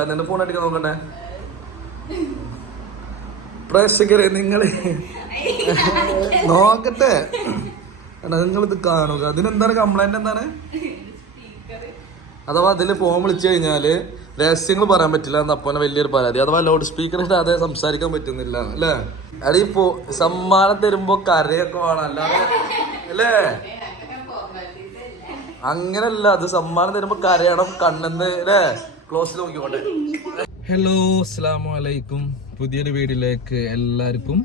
നിന്റെ ഫോൺ അടിക്കാൻ നോക്കണ്ടേ? പ്രേക്ഷകരെ നിങ്ങളെ നോക്കട്ടെ. എടാ നിങ്ങളിത് കാണുക. അതിനെന്താണ് കംപ്ലൈന്റ് എന്താണ്? അഥവാ അതിൽ ഫോൺ വിളിച്ചു കഴിഞ്ഞാൽ രഹസ്യങ്ങൾ പറയാൻ പറ്റില്ല എന്ന് അപ്പനെ വലിയൊരു പരാതി. അഥവാ ലൗഡ് സ്പീക്കർ ഇടാതെ സംസാരിക്കാൻ പറ്റുന്നില്ല അല്ലേ? അടി ഇപ്പോ സമ്മാനം തരുമ്പോ കരയൊക്കെ വേണം അല്ലാതെ അല്ലേ? അങ്ങനല്ല അത് സമ്മാനം തരുമ്പോ കരയണം കണ്ണെന്ന് അല്ലേ? ക്ലോസിൽ നോക്കിക്കോട്ടെ. ഹലോ അസ്സാം വലൈക്കും പുതിയൊരു വീഡിയോയിലേക്ക് എല്ലാവർക്കും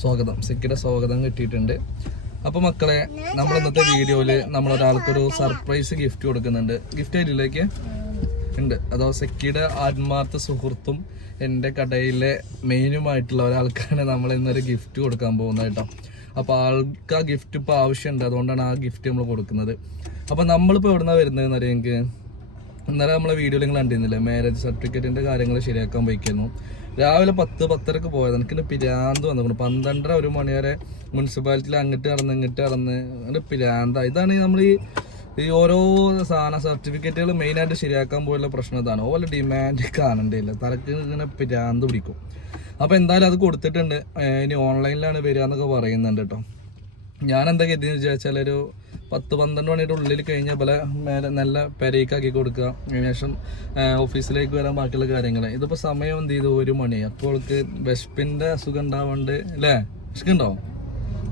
സ്വാഗതം. സിക്കിയുടെ സ്വാഗതം കിട്ടിയിട്ടുണ്ട്. അപ്പൊ മക്കളെ നമ്മൾ ഇന്നത്തെ വീഡിയോയിൽ നമ്മൾ ഒരാൾക്കൊരു സർപ്രൈസ് ഗിഫ്റ്റ് കൊടുക്കുന്നുണ്ട്. ഗിഫ്റ്റ് ആയിട്ടില്ലേക്ക് ഉണ്ട്. അതോ സെക്കിയുടെ ആത്മാർത്ഥ സുഹൃത്തും എന്റെ കടയിലെ മെയിനുമായിട്ടുള്ള ഒരാൾക്കാണ് നമ്മൾ ഇന്നൊരു ഗിഫ്റ്റ് കൊടുക്കാൻ പോകുന്നത് കേട്ടോ. അപ്പോൾ ആൾക്ക് ആ ഗിഫ്റ്റ് ഇപ്പോൾ ആവശ്യമുണ്ട്. അതുകൊണ്ടാണ് ആ ഗിഫ്റ്റ് നമ്മൾ കൊടുക്കുന്നത്. അപ്പോൾ നമ്മളിപ്പോൾ എവിടെ നിന്നാണ് വരുന്നതെന്ന് അറിയാം എനിക്ക് ഇന്നലെ നമ്മളെ വീഡിയോയിൽ നിങ്ങൾ കണ്ടിരുന്നില്ലേ? മാരേജ് സർട്ടിഫിക്കറ്റിന്റെ കാര്യങ്ങൾ ശരിയാക്കാൻ പോയിക്കുന്നു രാവിലെ പത്ത് പത്തരക്ക് പോയത്. എനിക്ക് പിരാന്ത് വന്നു. പന്ത്രണ്ടര ഒരു മണി വരെ മുനിസിപ്പാലിറ്റിയിൽ അങ്ങോട്ട് കടന്ന് ഇങ്ങോട്ട് കടന്ന് അങ്ങനെ പിരാന്ത ഇതാണ് നമ്മൾ ഈ ഈ ഓരോ സാധന സർട്ടിഫിക്കറ്റുകൾ മെയിനായിട്ട് ശരിയാക്കാൻ പോയുള്ള പ്രശ്നം ഇതാണ്. ഓല ഡിമാൻഡ് കാണണ്ടില്ല. തലക്ക് ഇങ്ങനെ പിരാന്ത് പിടിക്കും. അപ്പോൾ എന്തായാലും അത് കൊടുത്തിട്ടുണ്ട്. ഇനി ഓൺലൈനിലാണ് വരിക എന്നൊക്കെ പറയുന്നുണ്ട് കേട്ടോ. ഞാൻ എന്താ കരുതിയെന്ന് വിചാരിച്ചാൽ ഒരു പത്ത് പന്ത്രണ്ട് മണിയുടെ ഉള്ളിൽ കഴിഞ്ഞാൽ പോലെ മേലെ നല്ല പെരയ്ക്കാക്കി കൊടുക്കുക. അതിനുശേഷം ഓഫീസിലേക്ക് വരാൻ ബാക്കിയുള്ള കാര്യങ്ങൾ ഇതിപ്പോൾ സമയം എന്ത് ചെയ്തു? ഒരു മണി. അപ്പോൾ അവൾക്ക് വിശപ്പിന്റെ അസുഖം ഉണ്ടാവാണ്ട് അല്ലേ? വിശക്കുണ്ടോ?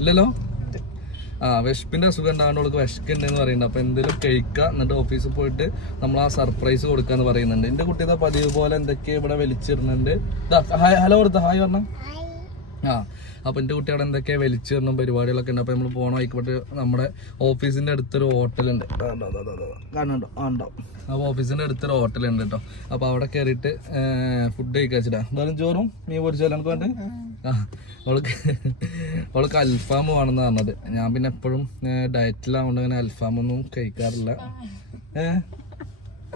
ഇല്ലല്ലോ? ആ വിശപ്പിന്റെ അസുഖം ഉണ്ടാവാണ്ട് അവൾക്ക് വിശക്കുണ്ടെന്ന് പറയുന്നുണ്ട്. അപ്പോൾ എന്തെങ്കിലും കഴിക്കുക എന്നിട്ട് ഓഫീസിൽ പോയിട്ട് നമ്മൾ ആ സർപ്രൈസ് കൊടുക്കുക എന്ന് പറയുന്നുണ്ട്. എന്റെ കുട്ടി ഇതാ പതിവ് പോലെ എന്തൊക്കെയാണ് ഇവിടെ വലിച്ചിടുന്നുണ്ട്. ഹലോ കൊടുത്ത. ഹായ് പറഞ്ഞ. ആ അപ്പൊ എന്റെ കുട്ടികളെ എന്തൊക്കെ വലിച്ചിടണം പരിപാടികളൊക്കെ ഉണ്ട്. അപ്പൊ നമ്മൾ പോണ ആയിക്കോട്ടെ നമ്മുടെ ഓഫീസിന്റെ അടുത്തൊരു ഹോട്ടലുണ്ട്. കാണുന്നുണ്ടോ? ഉണ്ടോ. അപ്പൊ ഓഫീസിന്റെ അടുത്തൊരു ഹോട്ടലുണ്ട് കേട്ടോ. അപ്പൊ അവിടെ കയറിയിട്ട് ഫുഡ് കഴിക്കാച്ചിട്ടാ. എന്തായാലും ചോറും മീൻ പൊരിച്ചാലും എനിക്ക് വേണ്ടേ ആ അവൾക്ക് അവൾക്ക് അൽഫാം വേണമെന്ന് പറഞ്ഞത്. ഞാൻ പിന്നെ എപ്പോഴും ഡയറ്റിലാവുകൊണ്ട് അങ്ങനെ അൽഫാമൊന്നും കഴിക്കാറില്ല. ഏഹ്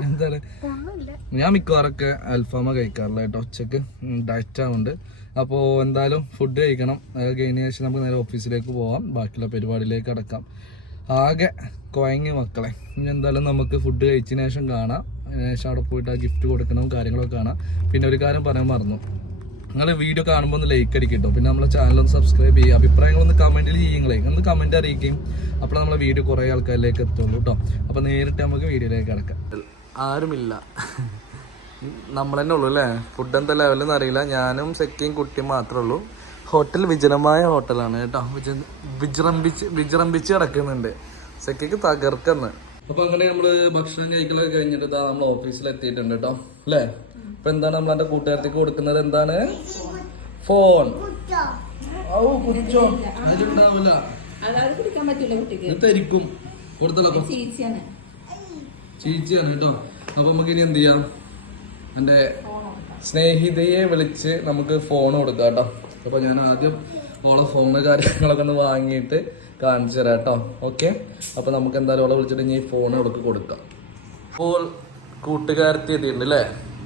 എന്താണ്? ഞാൻ മിക്കവാറൊക്കെ അൽഫാമ കഴിക്കാറില്ല കേട്ടോ. ഉച്ചയ്ക്ക് ഡയറ്റ് ആവുന്നുണ്ട് അപ്പോൾ എന്തായാലും ഫുഡ് കഴിക്കണം. അത് കഴിഞ്ഞ ശേഷം നമുക്ക് നേരെ ഓഫീസിലേക്ക് പോവാം. ബാക്കിയുള്ള പരിപാടിയിലേക്ക് അടക്കാം. ആകെ കുഴങ്ങി മക്കളെ. ഇനി എന്തായാലും നമുക്ക് ഫുഡ് കഴിച്ചതിന് ശേഷം കാണാം. ശേഷം അവിടെ പോയിട്ട് ആ ഗിഫ്റ്റ് കൊടുക്കണം കാര്യങ്ങളൊക്കെ കാണാം. പിന്നെ ഒരു കാര്യം പറയാൻ മറന്നു. നിങ്ങൾ വീഡിയോ കാണുമ്പോൾ ഒന്ന് ലൈക്ക് അടിക്കട്ടോ. പിന്നെ നമ്മളെ ചാനൽ ഒന്ന് സബ്സ്ക്രൈബ് ചെയ്യുക. അഭിപ്രായങ്ങളൊന്ന് കമന്റിൽ ചെയ്യുങ്ങളെ. ഒന്ന് കമന്റ് അറിയിക്കുകയും അപ്പോൾ നമ്മളെ വീഡിയോ കുറേ ആൾക്കാരിലേക്ക് എത്തുള്ളൂ കേട്ടോ അപ്പോൾ നേരിട്ട് നമുക്ക് വീഡിയോയിലേക്ക് കിടക്കാം. ആരുമില്ല. നമ്മൾ തന്നെ ഉള്ളൂ അല്ലേ? ഫുഡ് എന്താ ലെവലെന്ന് അറിയില്ല. ഞാനും സെക്കിയും കുട്ടിയും മാത്രമേ ഉള്ളൂ ഹോട്ടൽ വിജനമായ ഹോട്ടലാണ് കേട്ടോ. വിജ വിജൃംഭിച്ച് വിജൃംഭിച്ച് കിടക്കുന്നുണ്ട്. സെക്കിക്ക് തകർക്കുന്നു. അപ്പൊ അങ്ങനെ നമ്മൾ ഭക്ഷണം കഴിക്കലൊക്കെ കഴിഞ്ഞിട്ട് ഇതാ നമ്മൾ ഓഫീസിൽ എത്തിയിട്ടുണ്ട് കേട്ടോ. അല്ലേ? അപ്പൊ എന്താണ് നമ്മൾ എന്റെ കൂട്ടുകാരത്തേക്ക് കൊടുക്കുന്നത്? എന്താണ്? ഫോൺ ഔ കുറിച്ചോ അതിലുണ്ടാവില്ല കൊടുത്തല്ലോ ചീച്ചിയാണ് കേട്ടോ. അപ്പൊ നമുക്ക് ഇനി എന്ത് ചെയ്യാം? എന്റെ സ്നേഹിതയെ വിളിച്ച് നമുക്ക് ഫോൺ കൊടുക്കാം കേട്ടോ. അപ്പൊ ഞാൻ ആദ്യം ഓളെ ഫോണ് കാര്യങ്ങളൊക്കെ ഒന്ന് വാങ്ങിയിട്ട് കാണിച്ചു തരാം കേട്ടോ. ഓക്കെ അപ്പൊ നമുക്ക് എന്തായാലും ഓളെ വിളിച്ചിട്ട് ഇനി ഫോൺ അവൾക്ക് കൊടുക്കാം. അപ്പോൾ കൂട്ടുകാരത്തി എത്തിയിട്ടുണ്ട് അല്ലേ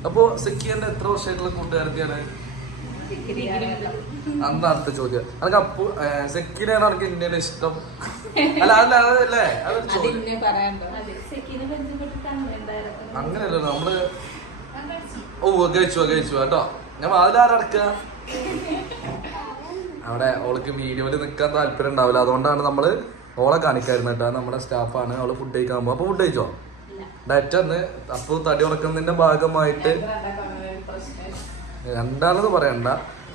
അപ്പോൾ സെക്കിയന്റെ എത്ര വർഷമായിട്ടുള്ള കൂട്ടുകാരത്തിയാണ്? അന്ന് അടുത്ത ചോദ്യം. അനക്ക് അപ്പു സെക്കിനെയാണ് എനിക്ക് ഇന്ത്യയുടെ ഇഷ്ടം? അല്ല അല്ല അതല്ലേ? അതൊരു ചോദ്യം. അങ്ങനെയല്ലോ നമ്മൾ ഓ കഴിച്ചു കഴിച്ചു കേട്ടോ. ഞാൻ വാതിലാരടക്ക അവിടെ ഓൾക്ക് വീഡിയോയിൽ നിൽക്കാൻ താല്പര്യം ഉണ്ടാവില്ല. അതുകൊണ്ടാണ് നമ്മൾ ഓളെ കാണിക്കായിരുന്നു കേട്ടോ നമ്മുടെ സ്റ്റാഫാണ് അവൾ ഫുഡ് കഴിക്കാൻ പോകും അപ്പൊ ഫുഡ് കഴിച്ചോ? ഡയറ്റ് അന്ന് അപ്പൊ തടി ഉറക്കുന്നതിന്റെ ഭാഗമായിട്ട് രണ്ടാണെന്ന് പറയണ്ട.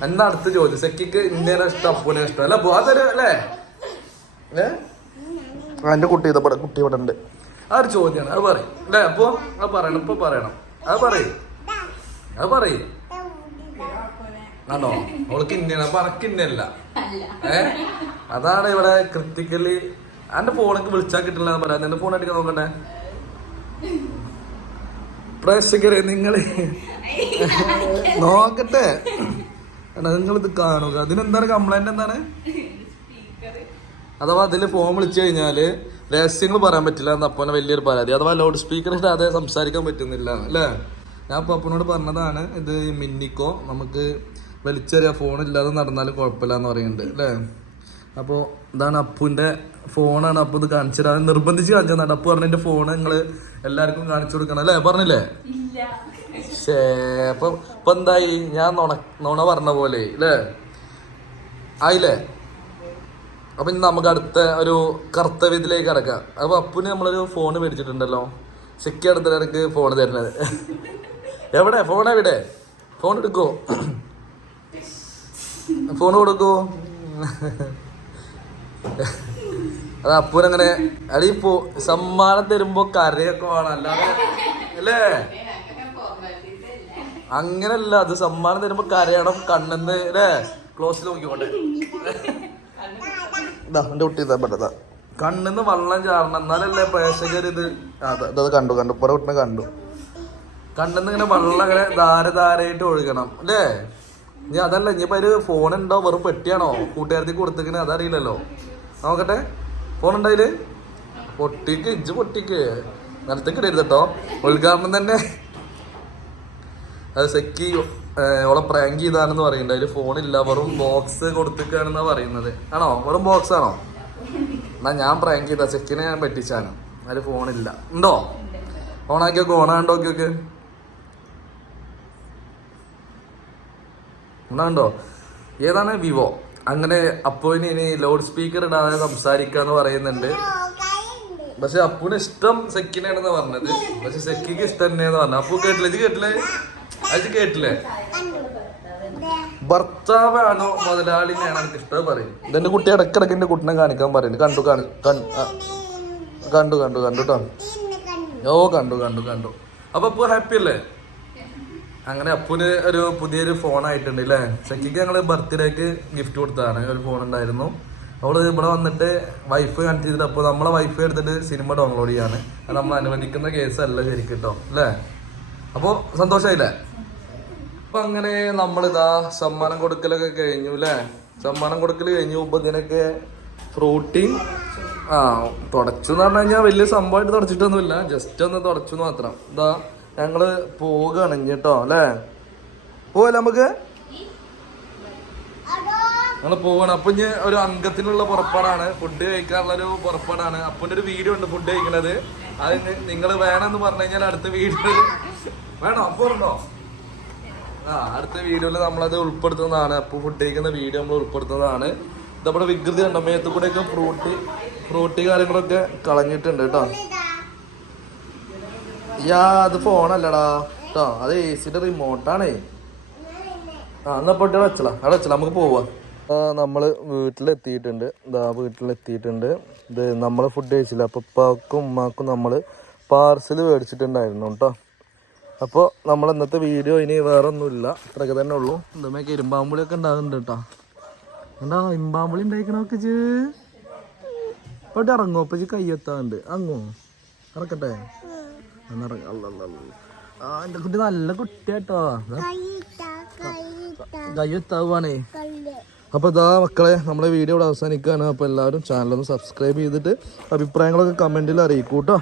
എന്താ അടുത്ത് ചോദ്യം? സെക്കിക്ക് ഇന്ത്യനെ ഇഷ്ടം അപ്പൂനെ ഇഷ്ടം. അല്ല അതൊരു അല്ലേ? എന്റെ കുട്ടി കുട്ടി ഇവിടെ ഉണ്ട്. ആ ഒരു ചോദ്യമാണ് അത് പറയും. അല്ലേ അപ്പൊ? അത് പറയണം ഇപ്പൊ പറയണം. അത് പറയും. അത് പറയും. ആണോ? അവൾക്ക് ഇന്ത്യയാണ് അപ്പൊ അനക്ക് ഇന്ത്യല്ല ഏ? അതാണ് ഇവിടെ ക്രിട്ടിക്കലി എന്റെ ഫോണൊക്കെ വിളിച്ചാൽ കിട്ടില്ല പറയാം. എന്റെ ഫോൺ അടിക്കാൻ നോക്കട്ടെ പ്രേക്ഷകരെ നിങ്ങൾ നോക്കട്ടെ. നിങ്ങൾ ഇത് കാണുക. അതിനെന്താണ് കംപ്ലൈന്റ് എന്താണ്? അഥവാ അതിൽ ഫോൺ വിളിച്ചു കഴിഞ്ഞാൽ രഹസ്യങ്ങൾ പറയാൻ പറ്റില്ല എന്നപ്പോ വലിയൊരു പരാതി. അഥവാ ലൗഡ് സ്പീക്കർ ഇടാതെ സംസാരിക്കാൻ പറ്റുന്നില്ല അല്ലേ? ഞാൻ പപ്പനോട് അപ്പനോട് പറഞ്ഞതാണ് ഇത് മിന്നിക്കോ നമുക്ക് വലിച്ചെറിയ ഫോൺ ഇല്ലാതെ നടന്നാലും കുഴപ്പമില്ല എന്ന് പറയുന്നുണ്ട് അല്ലേ? അപ്പോൾ ഇതാണ് അപ്പുവിന്റെ ഫോണാണ് അപ്പു ഇത് കാണിച്ചു തരാൻ നിർബന്ധിച്ച് കാണിച്ചു തന്നെ അപ്പു പറഞ്ഞ ഫോൺ നിങ്ങൾ എല്ലാവർക്കും കാണിച്ചു കൊടുക്കണം അല്ലേ? പറഞ്ഞില്ലേ? ശേ അപ്പൊ ഇപ്പൊ എന്തായി? ഞാൻ നുണ നുണ പറഞ്ഞ പോലെ അല്ലേ? ആയില്ലേ? അപ്പൊ ഇനി നമുക്ക് അടുത്ത ഒരു കർത്തവ്യത്തിലേക്ക് കടക്കാം. അപ്പൊ അപ്പുന് നമ്മളൊരു ഫോൺ മേടിച്ചിട്ടുണ്ടല്ലോ. സെക്കി അടുത്തിടക്ക് ഫോൺ തരുന്നത്. എവിടെ? ഫോൺ എവിടെ? ഫോൺ എടുക്കോ. ഫോൺ കൊടുക്കോ. അത് അപ്പൂനങ്ങനെ അടി പോ സമ്മാനം തരുമ്പോ കരയൊക്കെ വേണം. അല്ലാതെ അല്ലേ? അങ്ങനല്ല അത് സമ്മാനം തരുമ്പോ കരയണം കണ്ണെന്ന് അല്ലേ? ക്ലോസിൽ നോക്കിക്കോട്ടെ. എന്റെ കുട്ടി ഇതാ കണ്ണിന്ന് വെള്ളം ചാടണം. എന്നാലല്ലേ പ്രേക്ഷകർ ഇത് അത് കണ്ടു കണ്ടു. പുറ കണ്ടു. കണ്ണിന്ന് ഇങ്ങനെ വെള്ളം അങ്ങനെ ധാര ധാരയായിട്ട് ഒഴുകണം അല്ലേ? ഇനി അതല്ല ഇനിയിപ്പോ ഒരു ഫോൺ ഉണ്ടോ? വെറും പെട്ടിയാണോ? കൂട്ടുകാരത്തി കൊടുത്തിങ്ങനെ അതറിയില്ലല്ലോ. നോക്കട്ടെ. ഫോൺ ഉണ്ടായിൽ പൊട്ടിക്ക് ഇജ്ജ് പൊട്ടിക്ക്. നിലത്തേക്ക് ഇടരുത് കേട്ടോ ഉദ്ഘാടനം തന്നെ. അത് സെക്കി ഓളെ പ്രാങ്ക് ചെയ്താണെന്ന് പറയുന്നുണ്ട്. അതിൽ ഫോണില്ല വെറും ബോക്സ് കൊടുത്തിക്കാണെന്നാ പറയുന്നത്. ആണോ? വെറും ബോക്സ് ആണോ? എന്നാ ഞാൻ പ്രാങ്ക് ചെയ്താ. സെക്കിനെ ഞാൻ പറ്റിച്ചാണ്. അതിൽ ഫോണില്ല ഉണ്ടോ? ഓണാക്കി നോക്ക് ഓണാണ്ടോ നോക്കി ഉണ്ടോ ഏതാണ്? വിവോ. അങ്ങനെ അപ്പുവിന് ഇനി ലൗഡ് സ്പീക്കർ ഇടാതെ സംസാരിക്കാന്ന് പറയുന്നുണ്ട്. പക്ഷെ അപ്പുവിന് ഇഷ്ടം സെക്കിനാണെന്ന് പറഞ്ഞത്. പക്ഷെ സെക്കിക്ക് ഇഷ്ടം തന്നെയെന്ന് പറഞ്ഞത്. അപ്പു കേട്ടില്ലേ? ഇത് കേട്ടില്ലേ? അത് കേട്ടില്ലേ? ഭർത്താവാണോ മുതലാളിനെയാണോ എനിക്ക് ഇഷ്ടം പറയും. ഇതെന്റെ കുട്ടി ഇടക്കിടക്ക് എന്റെ കുട്ടിനെ കാണിക്കാൻ പറയുന്നു കണ്ടു കാണി കണ്ടു കണ്ടു കണ്ടു കണ്ടു കേട്ടോ ഓ കണ്ടു കണ്ടു കണ്ടു. അപ്പൊ അപ്പു ഹാപ്പി അല്ലേ? അങ്ങനെ അപ്പുന് ഒരു പുതിയൊരു ഫോൺ ആയിട്ടുണ്ട് അല്ലേ ചെക്കിക്ക് ഞങ്ങൾ ബർത്ത്ഡേക്ക് ഗിഫ്റ്റ് കൊടുത്തതാണ്. ഒരു ഫോൺ ഉണ്ടായിരുന്നു. അവൾ ഇവിടെ വന്നിട്ട് വൈഫ് കണക്ട് ചെയ്തിട്ട് അപ്പൊ നമ്മളെ വൈഫ് എടുത്തിട്ട് സിനിമ ഡൗൺലോഡ് ചെയ്യാണ്. അത് നമ്മൾ അനുവദിക്കുന്ന കേസ് അല്ല ശരിക്കും കേട്ടോ അല്ലേ? അപ്പോൾ സന്തോഷമായില്ലേ അപ്പൊ അങ്ങനെ നമ്മളിതാ സമ്മാനം കൊടുക്കലൊക്കെ കഴിഞ്ഞു അല്ലേ സമ്മാനം കൊടുക്കൽ കഴിഞ്ഞു ഇപ്പൊ ഇതിനൊക്കെ ഫ്രൂട്ടിങ് ആ തുടച്ചു എന്ന് പറഞ്ഞു കഴിഞ്ഞാൽ വലിയ സംഭവമായിട്ട് തുടച്ചിട്ടൊന്നുമില്ല. ജസ്റ്റ് ഒന്ന് തുടച്ചു മാത്രം. ഇതാ ഞങ്ങൾ പോവുകയാണ് കേട്ടോ അല്ലേ? പോവല്ലേ നമുക്ക്? ഞങ്ങൾ പോവാണ്. അപ്പൊ ഇനി ഒരു അംഗത്തിനുള്ള പുറപ്പാടാണ്. ഫുഡ് കഴിക്കാനുള്ള ഒരു പുറപ്പാടാണ്. അപ്പന്റെ ഒരു വീഡിയോ ഉണ്ട് ഫുഡ് കഴിക്കണത്. അത് നിങ്ങൾ വേണമെന്ന് പറഞ്ഞു കഴിഞ്ഞാൽ അടുത്ത വീഡിയോ വേണോ? അപ്പൊ ഉണ്ടോ? ആ അടുത്ത വീഡിയോയിൽ നമ്മളത് ഉൾപ്പെടുത്തുന്നതാണ്. അപ്പൊ ഫുഡ് കഴിക്കുന്ന വീഡിയോ നമ്മൾ ഉൾപ്പെടുത്തുന്നതാണ്. നമ്മുടെ വികൃതി ഉണ്ടോ മേത്ത് കൂടെയൊക്കെ ഫ്രൂട്ട് ഫ്രൂട്ട് കാര്യങ്ങളൊക്കെ കളഞ്ഞിട്ടുണ്ട് കേട്ടോ. യാ അത് ഫോണല്ലടാ. കേട്ടോ അത് എ സിയുടെ റിമോട്ടാണേ ആ എന്നാ പൊട്ടി അവിടെ വെച്ചല അവിടെ വെച്ചല നമുക്ക് പോവാ. നമ്മൾ വീട്ടിലെത്തിയിട്ടുണ്ട്. ഇതാ വീട്ടിലെത്തിയിട്ടുണ്ട്. ഇത് നമ്മൾ ഫുഡ് കഴിച്ചില്ല. അപ്പൊ ഉപ്പാക്കും ഉമ്മാക്കും നമ്മൾ പാർസൽ മേടിച്ചിട്ടുണ്ടായിരുന്നു കേട്ടോ അപ്പോൾ നമ്മൾ ഇന്നത്തെ വീഡിയോ ഇനി വേറെ ഒന്നുമില്ല ഇത്രയൊക്കെ തന്നെ ഉള്ളൂ. ഇതുമൊക്കെ ഇരുമ്പാമ്പുളിയൊക്കെ ഉണ്ടാകുന്നുണ്ട് കേട്ടോ എന്താ ഇമ്പാമ്പുളി ഉണ്ടായിക്കണൊക്കെ ചേ ഇപ്പോട്ട് ഇറങ്ങോ. എത്താറുണ്ട് അങ്ങോ ഇറക്കട്ടെ. ആ എന്റെ കുട്ടി നല്ല കുട്ടിയാട്ടോ. കയ്യെത്താവാണേ അപ്പോൾ ഇതാ മക്കളെ നമ്മളെ വീഡിയോ ഇവിടെ അവസാനിക്കുകയാണ്. അപ്പോൾ എല്ലാവരും ചാനലൊന്ന് സബ്സ്ക്രൈബ് ചെയ്തിട്ട് അഭിപ്രായങ്ങളൊക്കെ കമന്റിൽ അറിയിക്കൂ കേട്ടോ